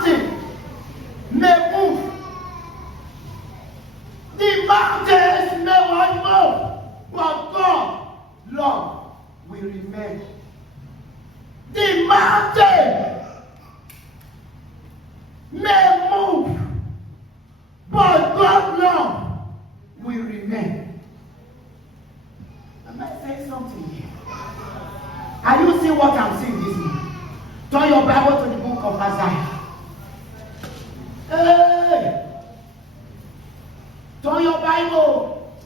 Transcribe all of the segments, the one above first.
mountain may move. The mountains may move, but God, Lord, will remain. The mountain may move, but God, Lord, will remain. Am I saying something here? Are you seeing what I'm seeing this morning? Turn your Bible to the book of Isaiah. Hey! Turn your Bible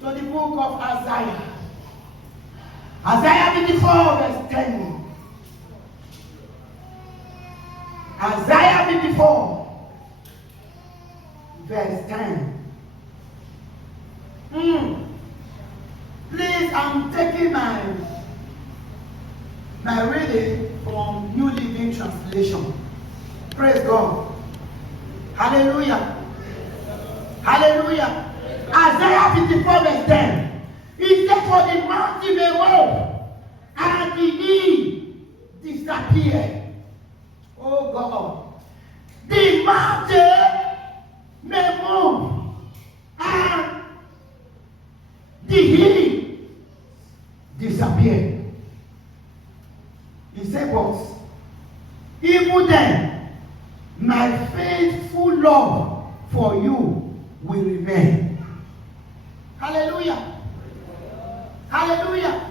to the book of Isaiah. Isaiah 54 verse 10. Isaiah 54 verse 10. Please, I'm taking my reading from New Living Translation. Praise God. Hallelujah. Hallelujah. Isaiah 54 verse 10. He said, for the mountain may move and the hill disappear. Oh God. The mountain may move and the hill disappear. He said, but even then, my faithful love for you will remain. Hallelujah. Hallelujah.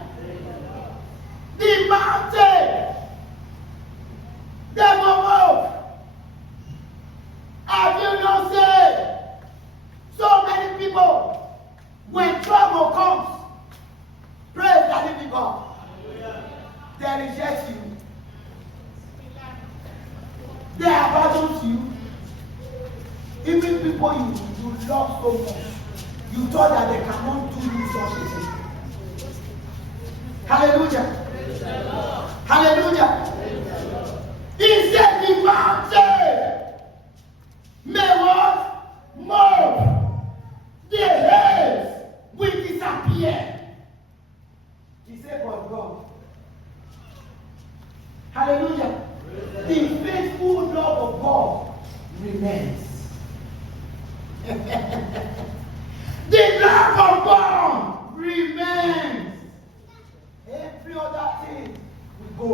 The mountain, they will move. Have you not seen so many people, when trouble comes, praise the living God, they reject you. They abandon you. Even people you love so much, you thought that they cannot do you such a thing. Hallelujah. Hallelujah. He said the mountain may what? Move. The hills will disappear. He said, but God. Hallelujah. The faithful love of God remains. The love of God remains. Every other thing will go.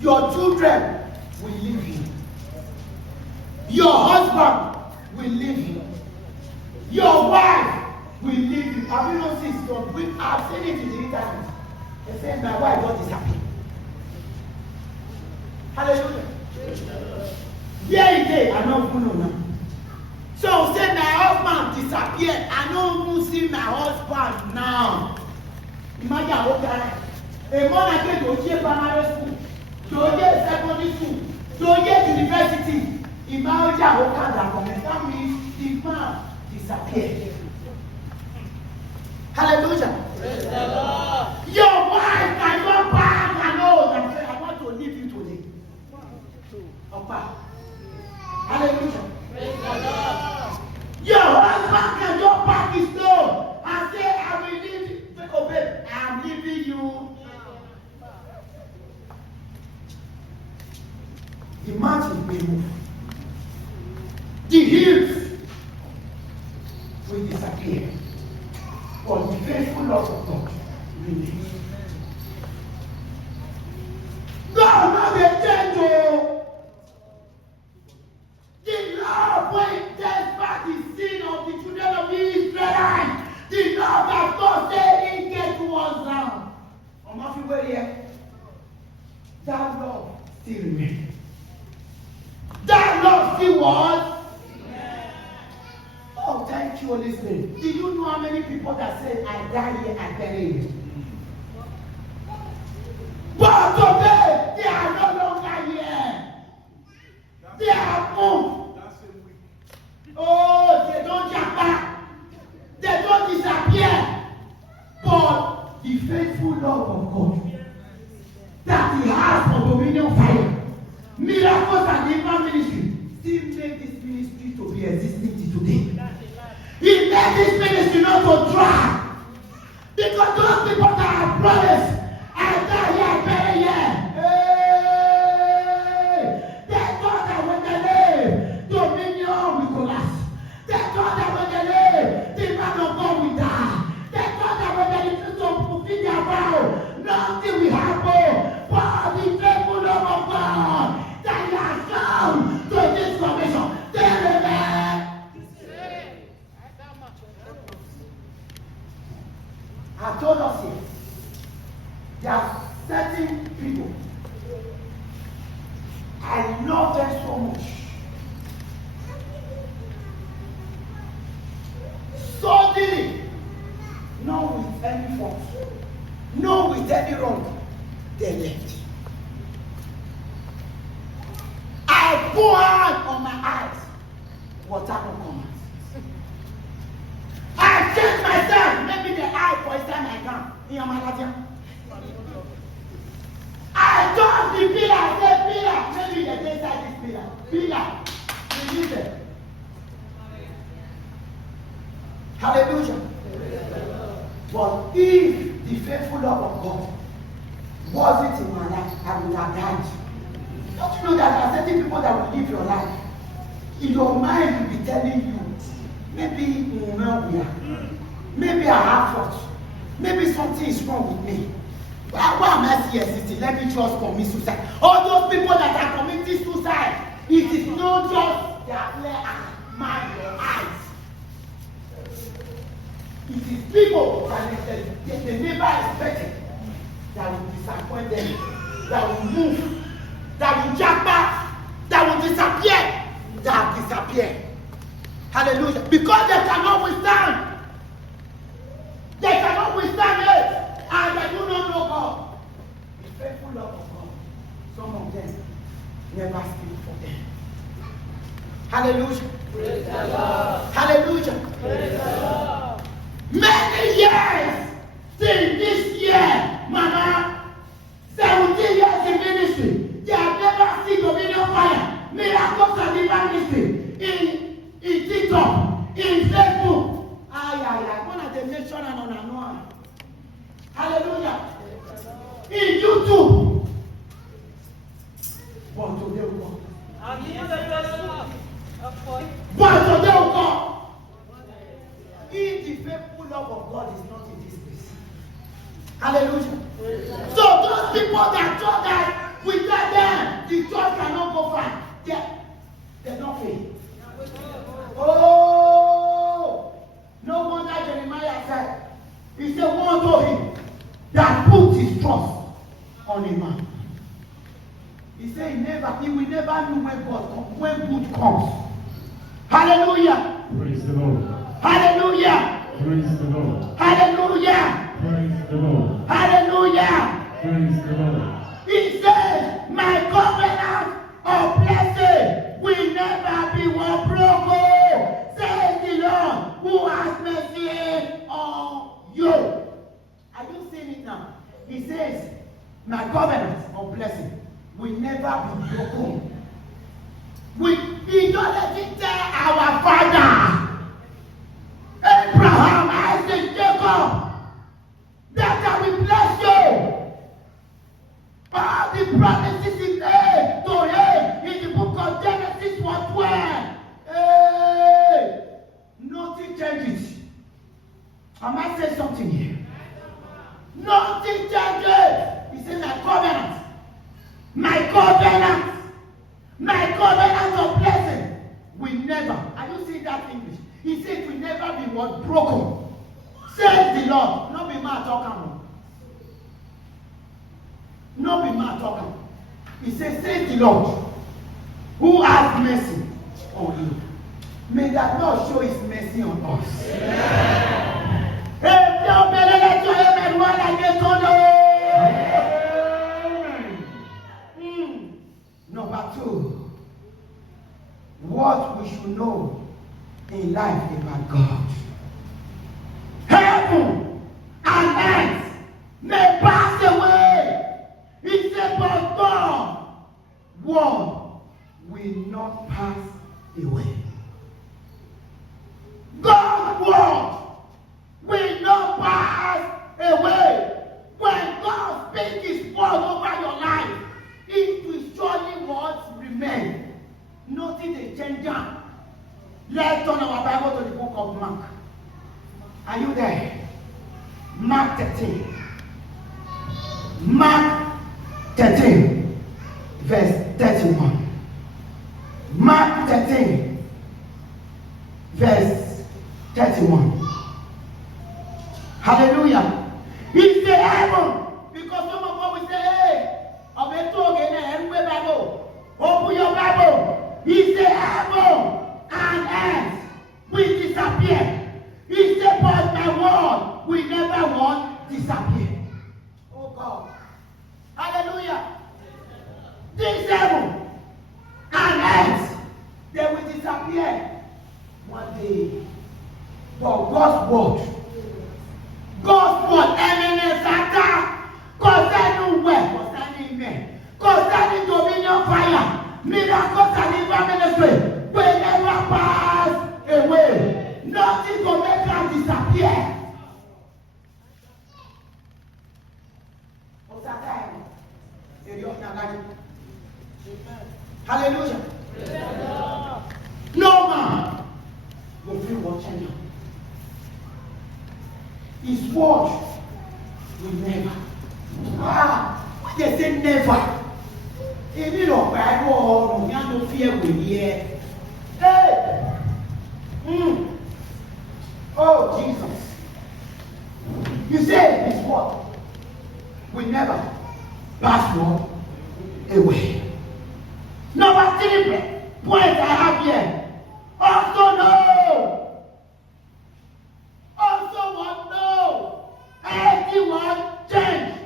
Your children will leave you. Your husband will leave you. Your wife will leave you. Have you noticed? I've seen it in the internet. They say, my wife got disappeared. Hallelujah. Yeah, it is. I know who know now. So say my husband disappeared. I don't even see my husband now. Imagine how that. A man again go to primary school, to secondary school, to university. Imagine how that means the man disappeared. Hallelujah. Praise the Lord. Your wife cannot back and know and say, I want to leave you today. Hallelujah. Praise the Lord. Your husband cannot back his door and say, I will leave you. Oh, babe, I am leaving you. The mountain will move. The hills will disappear. For the faithful love of God remains. God not a change. The love when despite the sin of the children of Israel, the love that God said He gave towards them. I'm not everywhere here. That love still remains. That love still was. Oh, thank you, Holy Spirit. Do you know how many people that say, I die here, I bury here? But today, they are no longer here. They are moved. Oh, they don't jump back. They don't disappear. But the faithful love of God that He has for dominion fire, miracles and divine ministry, still make this ministry to be existing till today. He made this ministry not to drag. Because those people that have promised, I die here, I bury here. There are certain people, I love them so much. Suddenly, not with any fault, not with any wrong, they left. I pour out on my eyes, water will come out. I change myself, maybe the eye for a time I can. I touch the pillar, I say pillar, maybe the day side this pillar, release it. Hallelujah. But if the faithful love of God wasn't in my life, I would have died. Don't you know that there are certain people that will live your life? In your mind will be telling you, maybe maybe I have fault. Maybe something is wrong with me. Why am I here sitting? Let me just commit suicide. All those people that are committing suicide, it is not just their clear mind or eyes. It is people that they never expected that will disappoint them, that will move, that will jump back, that will disappear, that disappear. Hallelujah. Because they cannot withstand. They cannot withstand it, and they do not know God. The faithful love of God, some of them never speak for them. Hallelujah. Praise the Lord. Hallelujah. Praise the Lord. Many years since this year, Mama, 17 years in ministry, they have never seen dominion fire, miracles and ministry in TikTok, in Facebook. One of the nation and on and on. Hallelujah. In YouTube. But today will come. But today will come. If the faithful love of God is not in this place. Hallelujah. So those people that thought that without them, the church cannot go far. They're not faith. Oh, no wonder Jeremiah said, he said, one told him that put his trust on a man. He said he will never know when good comes. Hallelujah. Praise the Lord. Hallelujah. Praise the Lord. Hallelujah. Praise the Lord. Hallelujah. Praise the Lord. He says, my covenant of blessing will never be one broken. Says the Lord, who has mercy on you. Are you seeing it now? He says, my covenant of blessing will never be broken. We don't let it tell our father, Abraham, Isaac, Jacob, that I will bless you. All the promises he made to him in the book of Genesis 1:12. Hey, nothing changes. I might say something here. Nothing changes. He said, my covenant of blessing will never. Are you seeing that English? He said it will never be what broken. Says the Lord. Not be mad talking. Not be mad talking. He says the Lord, who has mercy on you. May that Lord show his mercy on us. Number 2, what we should know in life about God. Heaven and earth may pass away. He said, but God, word will not pass away. God's word will not pass away. When God speaks his word over your life, it will surely what remain. Nothing they change down. Let's turn our Bible to the book of Mark. Are you there? Mark 13. Mark 13, verse 31. Mark 13, verse 31. Hallelujah. He said heaven, because God's word. God's word, enemy Satan, concerning where? Concerning men, concerning dominion fire, miracles and evil ministry, will never pass away. Nothing to make them disappear. Hallelujah. No man will feel what change. His word will never. When they say never, if you don't buy or you have no fear with here. Hey! Oh, Jesus. You say his word will never pass away. Number 3 point I have here. Also no. Also what? No. Anyone change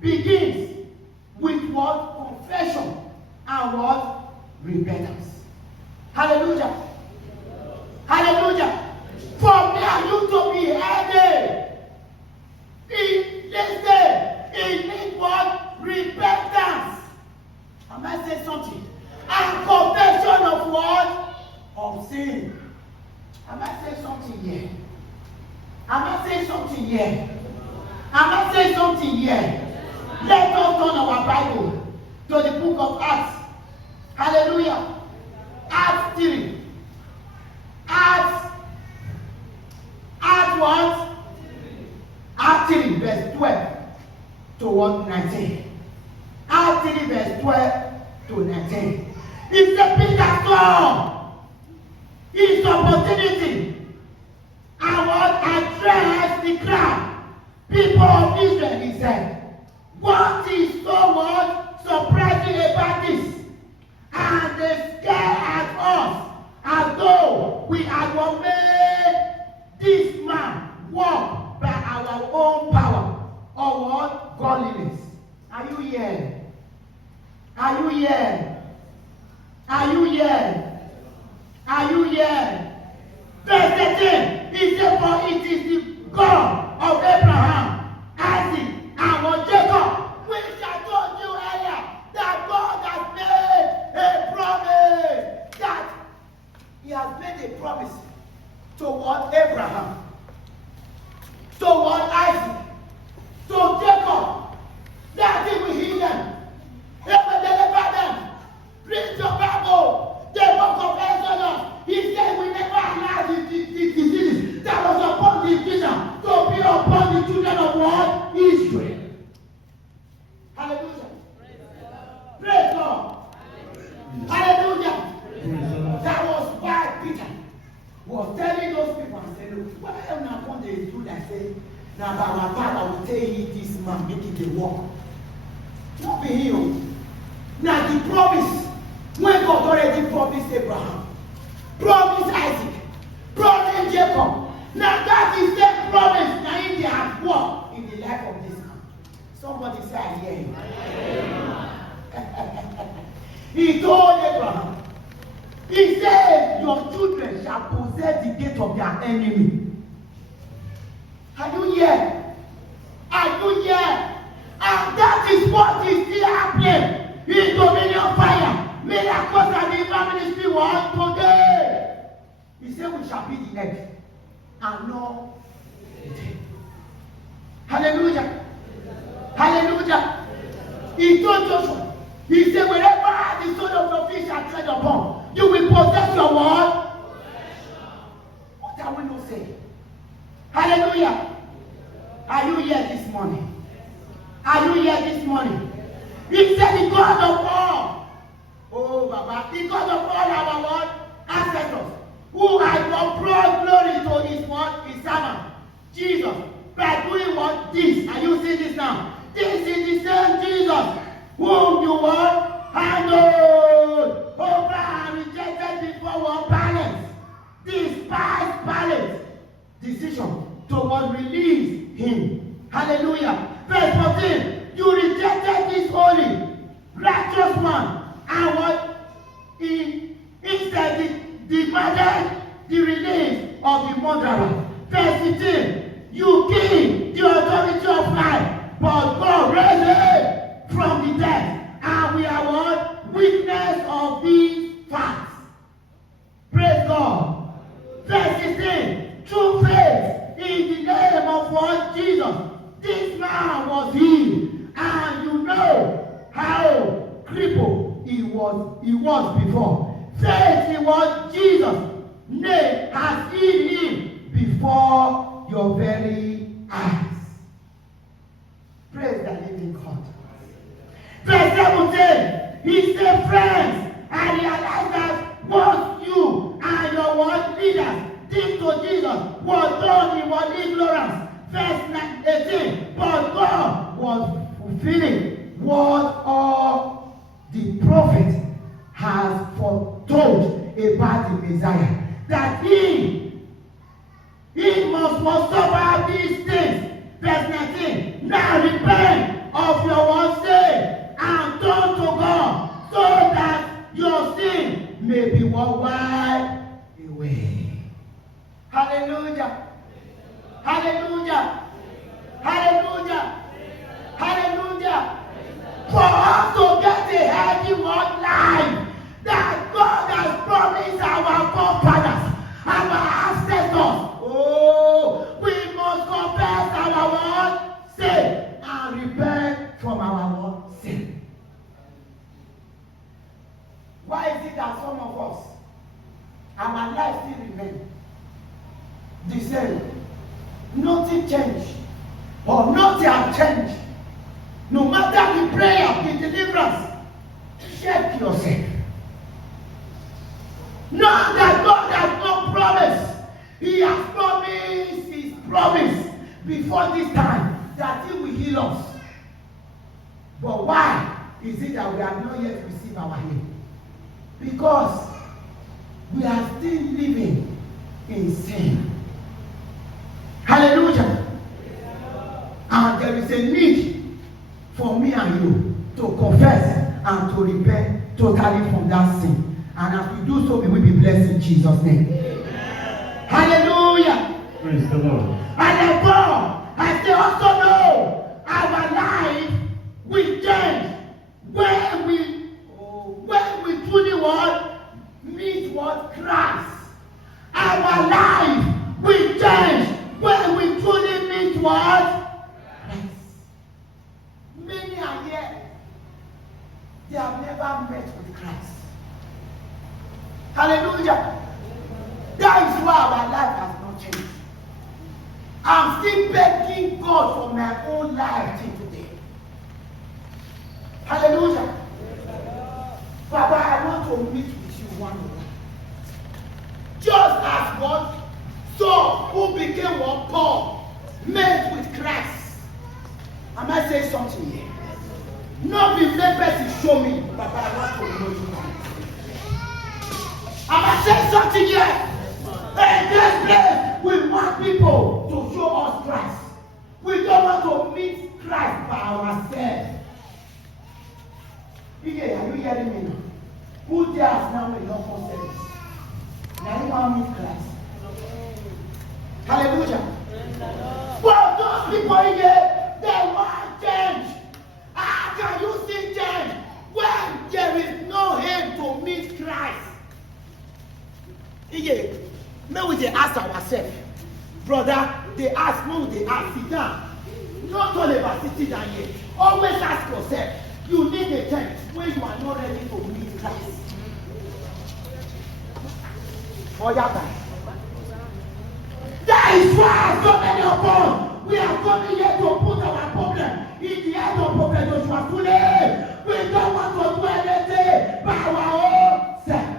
begins with what? Confession and what? Repentance. Hallelujah. Hallelujah. For me and you to be healthy, in this day, it needs what? Repentance. Am I saying something? And confession of what? Of sin. Am I saying something here? Am I saying something here? Am I saying something here? Let us turn our Bible to the book of Acts. Hallelujah. Acts 3. Acts what? Acts 3 verse 12 to what? 19. Acts 3 verse 12 to 19. It's a Peter storm. It's opportunity. I want to address the crowd. People of Israel, he said, what is so what surprising about this? And they stare at us as though we had made this man walk by our own power or what? Godliness. Are you here? Are you here? Are you here? Are you here? Verse 13, he said, for it is the God of Abraham, Isaac, and what Jacob, which I told you earlier, that God has made a promise, that he has made a promise to what? Abraham, to what? Isaac, to Jacob, that he will heal them, he will deliver them. Read your Bible, the book of Exodus. He said we never allow the disease that was upon the Egyptians to be upon the children of what? Israel. Hallelujah. Praise God. Hallelujah. That was why Peter was telling those people and saying, look, why am I going to do that? Say, now by my father will tell you this man make it a walk. Not be healed. Now the promise, when God already promised Abraham, promised Isaac, promised Jacob. Now that is the promise. Now he has worked in the life of this man. Somebody say, I hear you. He told Abraham, he said, your children shall possess the gate of their enemy. Are you here? Are you here? And that is what is still happening in dominion fire. Miracles and evil ministry was today. He said we shall be the head and not the tail. Hallelujah. Hallelujah. He told Joshua, he said, wherever the soul of your feet shall tread upon, you will possess your word. What are we not saying? Hallelujah. Are you here this morning? Are you here this morning? He said, the God of all. Oh, Baba, the God of all our Lord ancestors, who has brought glory to his word, his servant, Jesus, by doing what? This. Are you seeing this now? This is the same Jesus whom you were handled over and rejected before one palace. Despised palace decision to what? Release him. Hallelujah. Verse 14. You rejected this holy, righteous one. And what? Instead demanded the release of the murderer. but God raised him from the dead. And we are what? Witness of these facts. Praise God. Verse 16. Through faith in the name of what? Jesus. This man was healed. And you know how crippled he was before. Faith in what Jesus name has healed him before your very eyes. Praise the living God. Verse 17. He said, friends, I realize that what you and your word leaders did to Jesus was done in what ignorance. Verse 18. But God was fulfilling what all the prophets has foretold about the Messiah. That he must suffer these things. Verse 19. Now repent of your one sin and turn to God, so that your sin may be wiped away. Hallelujah. Hallelujah. Hallelujah. Hallelujah. For us to get a healthy one life that God has promised our forefathers, our ancestors. Oh, we must confess our one sin and repent from our one sin. Why is it that some of us, our life still remains the same? Nothing changed, or nothing has changed. No matter the prayer, the deliverance, check yourself. Know that God has no promise. He has promised his promise before this time that he will heal us. But why is it that we have not yet received our healing? Because we are still living in sin. Hallelujah. And there is a need for me and you to confess and to repent totally from that sin. And as we do so, we will be blessed in Jesus' name. Amen. Hallelujah. Praise the Lord. And therefore, as they also know, our life will change when we truly what? Meet what? Christ. Our life will change when we truly meet what? Many are here, they have never met with Christ. Hallelujah. That is why our life has not changed. I'm still begging God for my own life till today. Hallelujah. Father, I want to meet with you one on one. Just as what Saul, who became what Paul, met with Christ. Am I saying something here? Not be members to show me, but I want to know you. Am I saying something here? In this place, we want people to show us Christ. We don't want to meet Christ by ourselves. Yeah, are you hearing me now? Who there has now a lawful service? Now you want to meet Christ. Hallelujah. But those people here, they want change. How can you see change when there is no aim to meet Christ? Yeah, maybe they ask ourselves, brother, they ask, no, they ask, sit down. Not all about sitting down here. Always ask yourself, you need a change when you are not ready to meet Christ. Oh, yeah, that is why so many of us, we are coming here to put our problem in the hands of Prophet Joshua today. We don't want to do anything by our own self.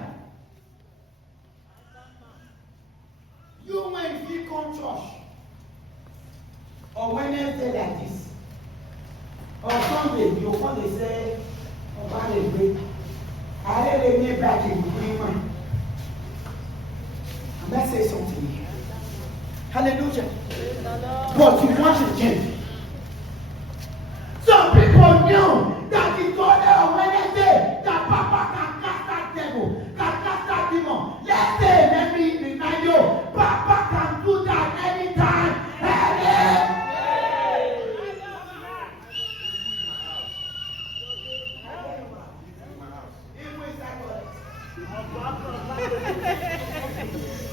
You when you come church, or Wednesday like this, or Sunday, you come and say, oh, what a break. I really get back in the green one. And let's say something here. Hallelujah. But you want to change. Some people knew that it's only on Wednesday that Papa can cast that devil, can cast that demon. Let's say, let me remind you, Papa can do that anytime,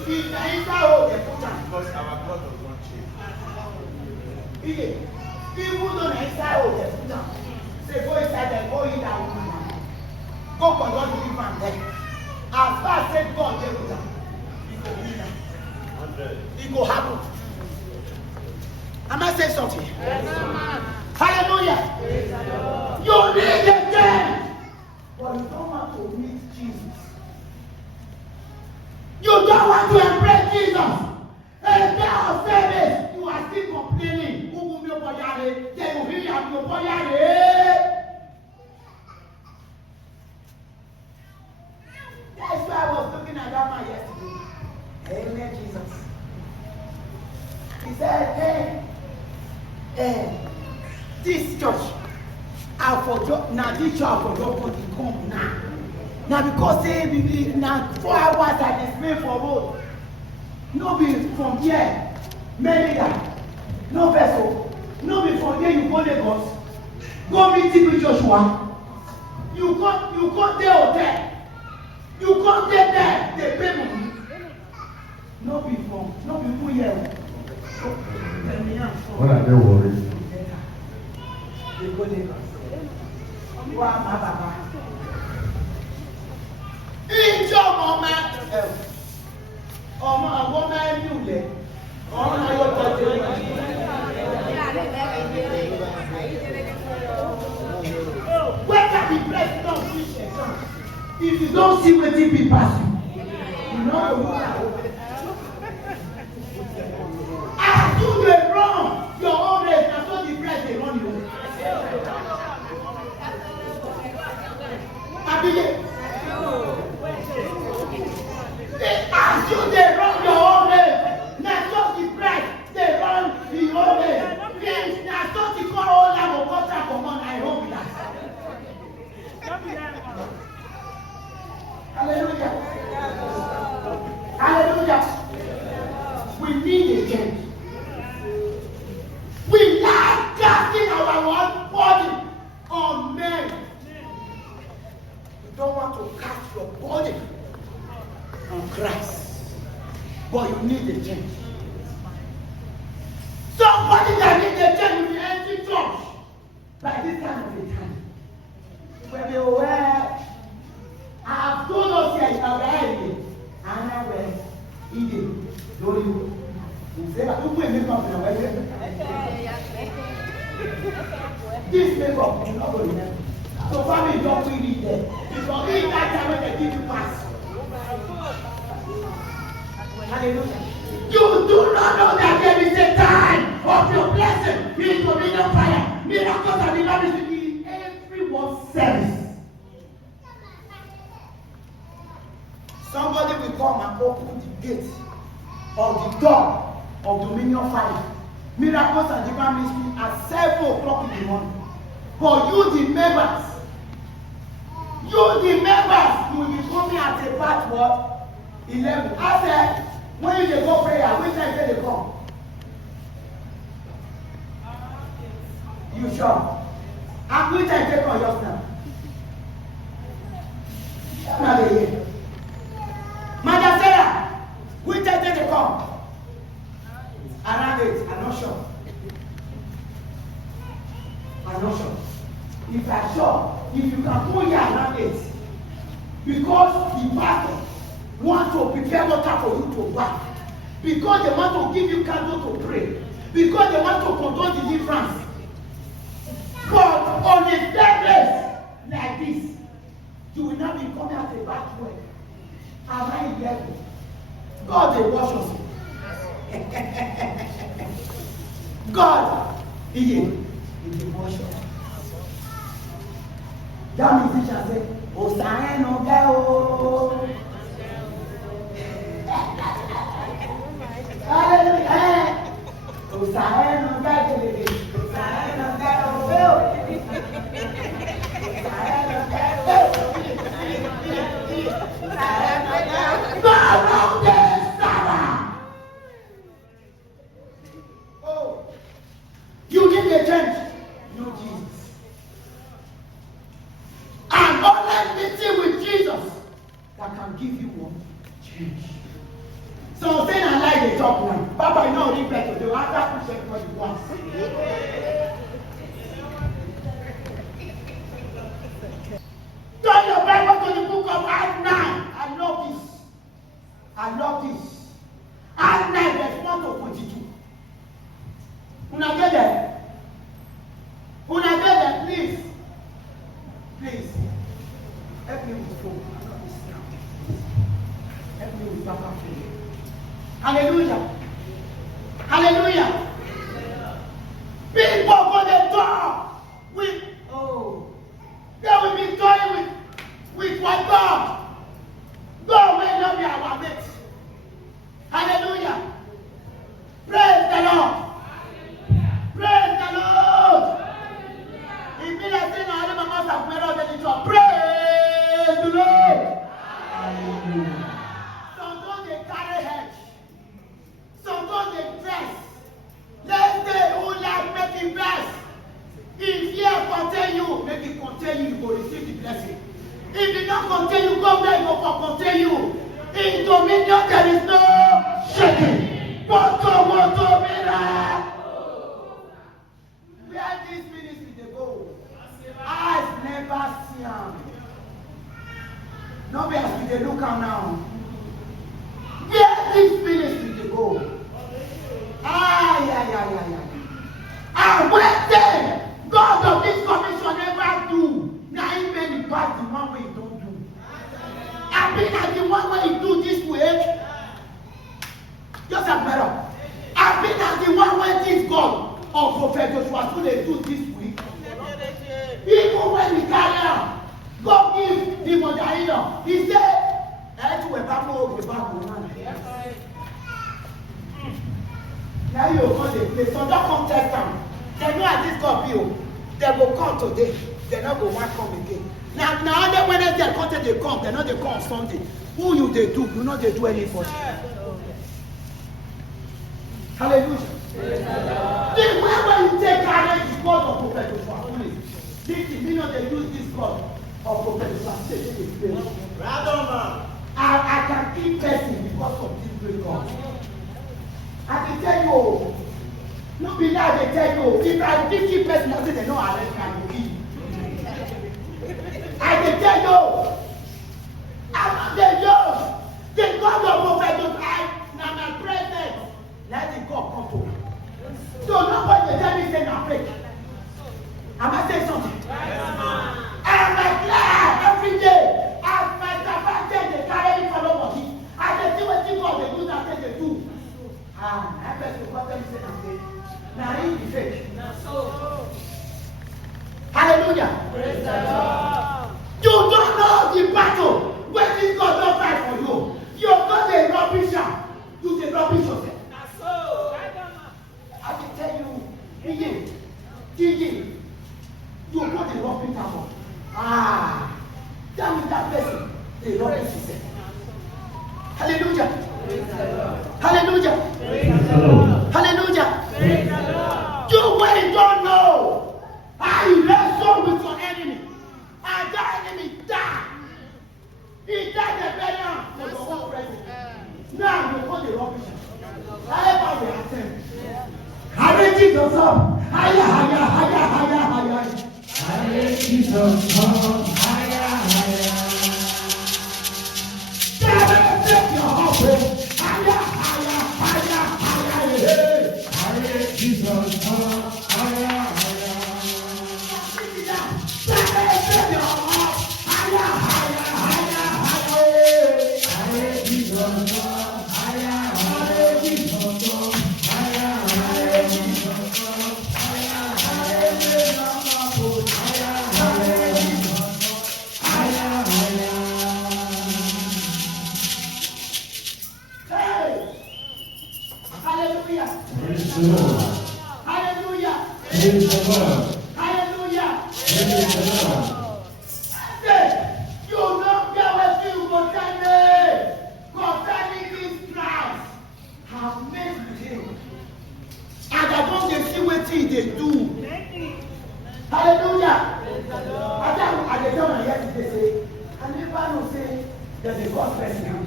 If the inside hole, they put am. Because our God does not change. Even though the inside hole, they put am. Say go inside there, go in that woman. Go conduct the people and there. As far as say God, they put am. It go win am. 100. It go happen. Am I saying something? Yes, sir. Hallelujah. You need a change. But you don't want to meet Jesus. You don't want to embrace Jesus. And day of service, you are still complaining. Then you hear your That's why I was looking at that man yesterday. Amen, Jesus. He said, this church, I forgot, now this church I forgot what to come now. Now because now 4 hours I spend for road. No be from here, Merida, no vessel. No be from here you go Lagos. Go meet with Joshua. You go there hotel. You come there, they pay money. No be who here. What are they worried? They go Lagos. You are my baba. Ìjọ ọmọ àwọn ọmọ ẹni ulẹ̀ ọmọ ayọ̀ tọ́jú ẹni. Whether the president fish exam, if you don't see wetin be pass you, you no go know how. As you dey run your own race, na so the press dey run you. Abile. As you dey run your own race, na so the press dey run the own race. Na so the call all am go cut comot na home be that. Hallelujah. Hallelujah. We need a change. We like casting our one body on men. You don't want to cast your body on Christ, but you need a change. Somebody that needs a change will be empty church by this time of the time. When they were, I have told us here in our area, and I will eat it. Don't you? You say that you put makeup in our area. This makeup is not going to remember. So family don't put it there. Because in that time when they give you pass. Hallelujah. You do not know that there is a time of your blessing in dominion fire. Miracles and miracles in everyone's service. Somebody will come and open the gate of the door of dominion fire. Miracles and divine ministry at 7 o'clock in the morning. But you the members, you will be coming at about what? 11. I said, when you dey go prayer, which time they come? You sure? And which time they come yourself? Now they hear. Mother Sarah, which time they come? Around 8. I'm not sure. I'm not sure. If I'm sure, if you can go here around 8, because the pastor want to prepare water for you to bath, because they want to give you candle to pray, because they want to control the difference. But on a service like this, you will not be coming at a bad way. Am I in level? God will wash us. God, He will wash us. That musician say, Osaeno Gao. Hallelujah. Osaeno Gao. Osaeno Gao. Oh, you need a change. No Jesus. And only meeting with Jesus that can give you what? Change. So say na lie dey talk now. Papa, you no regret to do after push everybody once. Turn your Bible to the book of Acts 9. I love this. I love this. Acts 9 verse 1 to 22. Una get there? Una get there, please. Please. Help me with phone. Help me with Papa phone. Hallelujah. Hallelujah. People go the door with they will be toying with what God. God will not be our mate. Hallelujah. Praise the Lord. Praise the Lord. It means that saying all the mamas have made out the church. Praise the Lord. Sometimes they carry head. Sometimes they dress. Let's say who like making best. If fear contain you, make it contain you, you will receive the blessing. If it not contain you, go where you go contain you. In dominion there is no shaking. Where this ministry they go? Eyes never see them. No be as we dey look am now. Where this ministry they go? And when God of this commission never do, now he many pass the one way he don't do. I mean that the one way he do this way, just as better. I mean that the one way this God of Prophet Joshua so they do this week. Even when he carry out, God give the mother he said, now you go the place, so don't come test them. They know at this God be. They will come today. They not go want come again. Now other Wednesday content they come. They know they come on Sunday. Who you they do? You know they do anybody. Hallelujah. The way when you take courage is God of Prophet Joshua. Listen, you know they use this God of Prophet Joshua. I can keep person because of this great God. I can tell you, no be lie, they tell you, if I keep person, I say they know arrest me, I will kill you. I can tell you, I'm not the God of Prophet Joshua, now my presence, let the God come to me. So nobody tell me say I'm fake. Am I saying something? I'm glad every day, as my servant they carry me for nobody. I can see what God they do, that they do. I bet you what them say I'm fake. Now he be fake. Hallelujah. Praise the Lord. You don't know the battle when this God don't fight for you. You're not a rubbisher. You say rubbish yourself. I can tell you, you are not a rubbish tower. Tell me that person, a rubbish yourself. Hallelujah. Hallelujah. Hallelujah. You when you don't know how you wrestle with your enemy, and that enemy died. He died the burial for your own presence. Now you call the rubbish. However we attend. Hallelujah, yourself. Higher. Hallelujah, Jesus. Higher. Take your hope. Higher. Jesus. Higher. There's a God person now.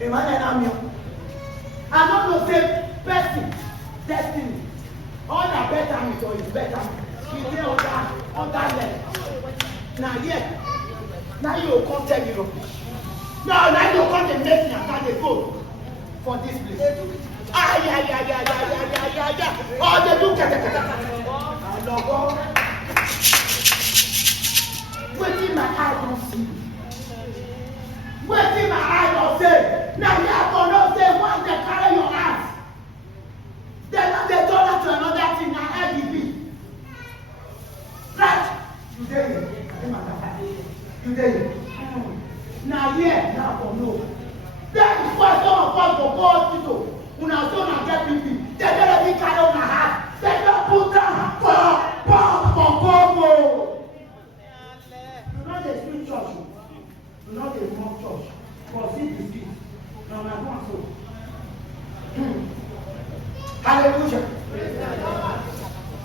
Emmanuel, I don't know, say person, destiny. All that better me or is better. You say on that level. Now, yeah. Now you will come tell you. Now you will come and make me and they go for this place. Yeah. Oh, they do waiting my eye don't see. Waiting my eye don't say. Now you have to know say once they carry your ass. Then they turn out to another thing and LDB. Right? You there? You there? Now here, now for no. That is why some of us go hospital. When I don't get BP, they don't be carry on my heart. They don't put down for Congo. You know they speak church. You know they mock church. But see the street. No, no, no, so. Hallelujah.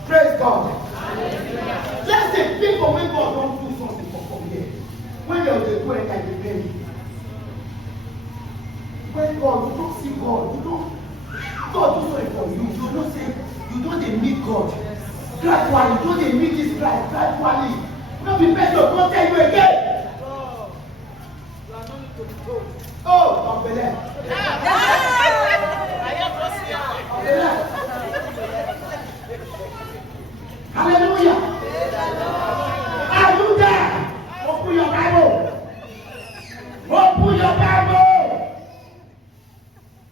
Praise God. Hallelujah. Let's say people when God don't do something for here. When they go and they pay you. When God, you don't see God, you don't God do something for you. You don't say you don't meet God. Gradually, you don't meet this Christ gradually. Not be better, God tell you again. Oh, unbelief. Hallelujah. Are you there? Open your Bible. Open your Bible.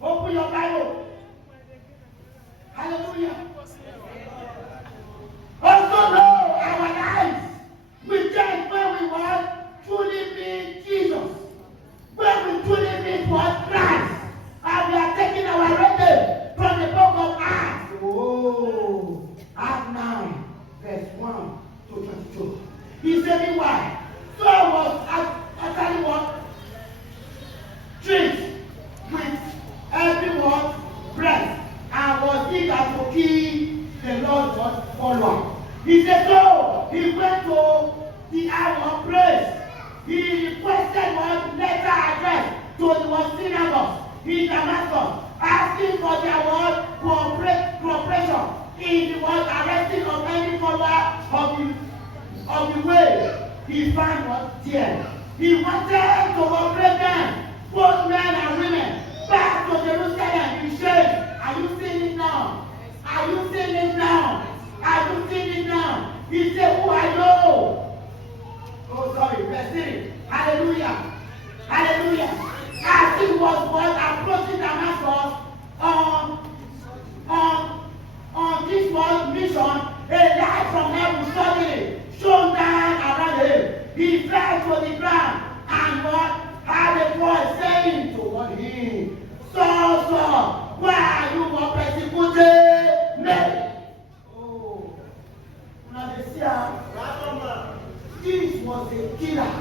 Open your Bible. Hallelujah. Also know our lives. We take when we want truly meet Jesus. When we truly meet what Christ. And we are taking our reading from the book of Acts. Oh, Acts 9, verse 1 to 22. He said, why? Saul was actually what? Tricked with everyone breast and was eager to kill the Lord's follower. He said, so he went to the hour of praise. He requested one letter address to the synagogue in Damascus, asking for their word cooperation in the word arresting of any follower of the way. He found was there. He wanted to operate them, both men and women, back to Jerusalem in shame. Are you seeing it now? Are you seeing it now? Are you seeing it now? He said, who are you? Oh, sorry, verse 3. Hallelujah. Hallelujah. As he was approaching Damascus on this world mission, a light from heaven suddenly shone down around him. He fell to the ground and had a voice saying to him, Saul, why are you persecuting me? Oh, now they see this was a killer.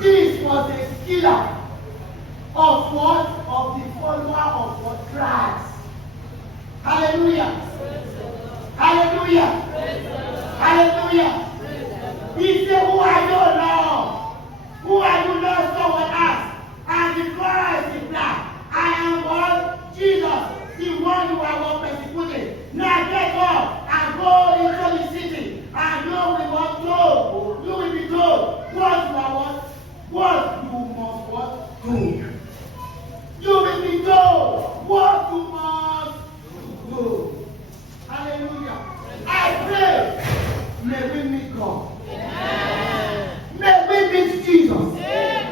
This was a killer of what? Of the follower of what? Christ. Hallelujah. Hallelujah. Hallelujah. He said, who are you, Lord? Who are you, Lord? Someone asked. And the Christ replied, I am what? Jesus, the one you are persecuting. Now get up and go into the city, and you will be told. You will be told what you are what you must what do. You will be told what you must do. Hallelujah. I pray, may we meet God. Amen. May we meet Jesus. Amen.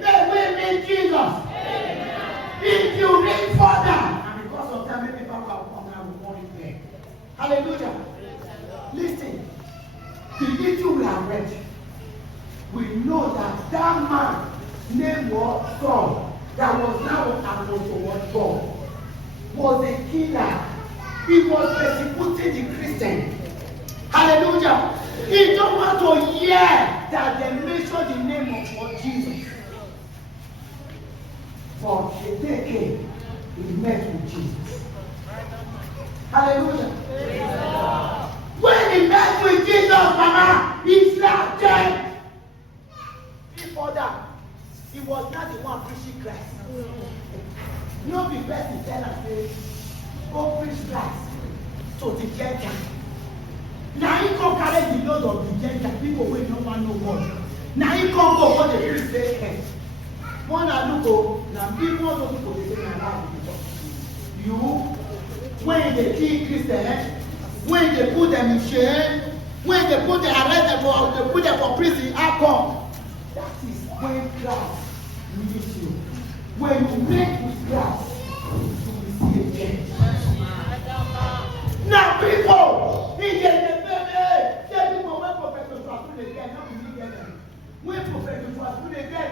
May we meet Jesus. Amen. If you read further, and because of that, maybe Papa will come and will point it there. Hallelujah. Listen, the little we have read, we know that that man named Saul, that was now an apostle of God, was a killer. He was persecuting the Christians. Hallelujah. He don't want to hear that they mention the name of what Jesus. But the day came, he met with Jesus. Hallelujah. When he met with Jesus, Mama, he slapped them. was not the one preaching Christ. No be person tell am say go preach Christ to the Gentiles. Na him come carry the load of the Gentiles, people wey no wan know God. Na him come go dey preach say one na look o, na big one of people dey say na lie be talk. You when dey kill Christian, when dey put them in shame, when they put them arrest them for, they put them for prison, how come? That is when Christ leads you. When you make with Christ, you will see a change. Now people, he get the baby. Say people when Prophet Joshua put the dead, not really get them. When Prophet Joshua put the dead,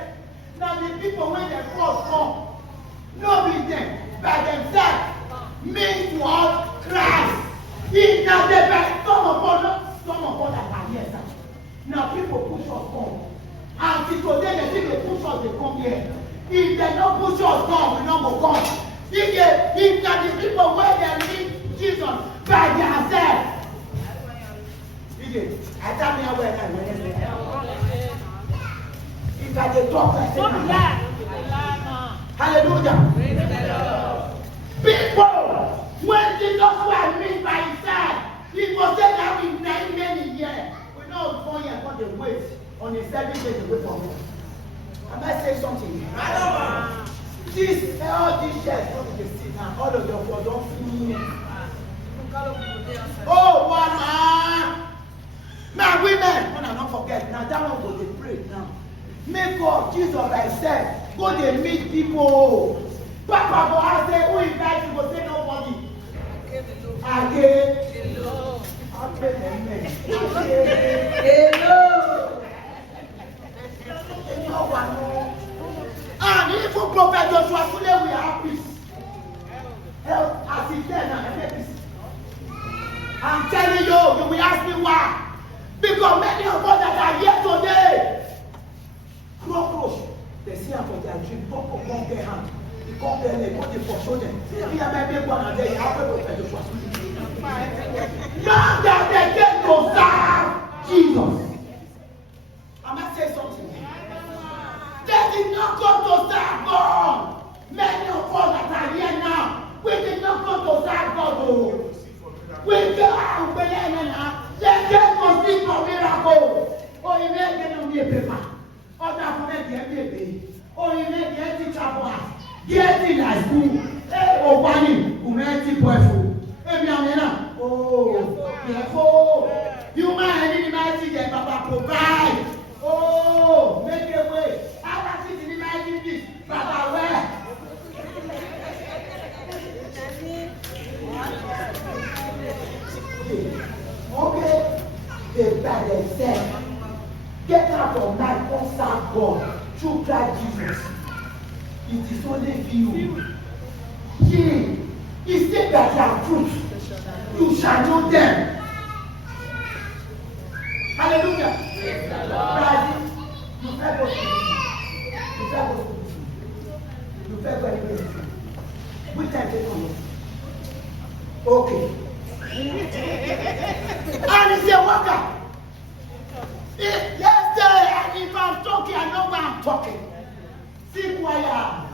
now the people when they cross come, no be them by themselves. Mean to us Christ. He now they by some of us that are here. Now people push us come. Until today they think they push us, they come here. If they don't push us come, we don't go come. If that the people where they meet Jesus by themselves. I tell me where if that they talk like that. Hallelujah. People, when Jesus was meet by himself, he was saying that we 9 many years. We know 4 years for the wait on the 7 days to wait for me. Am I saying something? This all these years don't dey see now. All of your don't feel. Oh, mama! Now women, when I don't forget, now that one go dey pray now. Make God, Jesus thyself, go dey meet people. Papa go ask say, who invite you? Go say nobody. Again. Hello. And even Prophet Joshua today we have peace. Help as he said now, peace. I'm telling you, you will ask me why. Because many of us that are here today, cockroach, they see them for their dream, cockroach won't get hand. They come there, they want to pursue them. Me and my big one are there, you have to Prophet Joshua. Now that they get to serve Jesus. Am I saying something? They did not come to serve God. Many of us that are here now, we did not come to serve God. Oh. We can't believe now. They came to seek for miracle. Oh, you may get me a paper. Oh, that will get me a baby. Oh, you may get teacher for us. Get in a school. Hey, oh, Bunny, who may teach boyfriend. Oh, careful. You might need to Papa provide. Oh, make a way. I want you to imagine this. Papa, where? Okay. They by themselves. Get out of night, don't serve God. Through Christ Jesus. It is only you. He said that you are fruit. You shall know them. Hallelujah. Brazil, you fẹ́ go you fẹ́ go anywhere. Which time they come? Okay. And it's a worker. Let's say, and if I'm talking, I know why I'm talking. See who I am.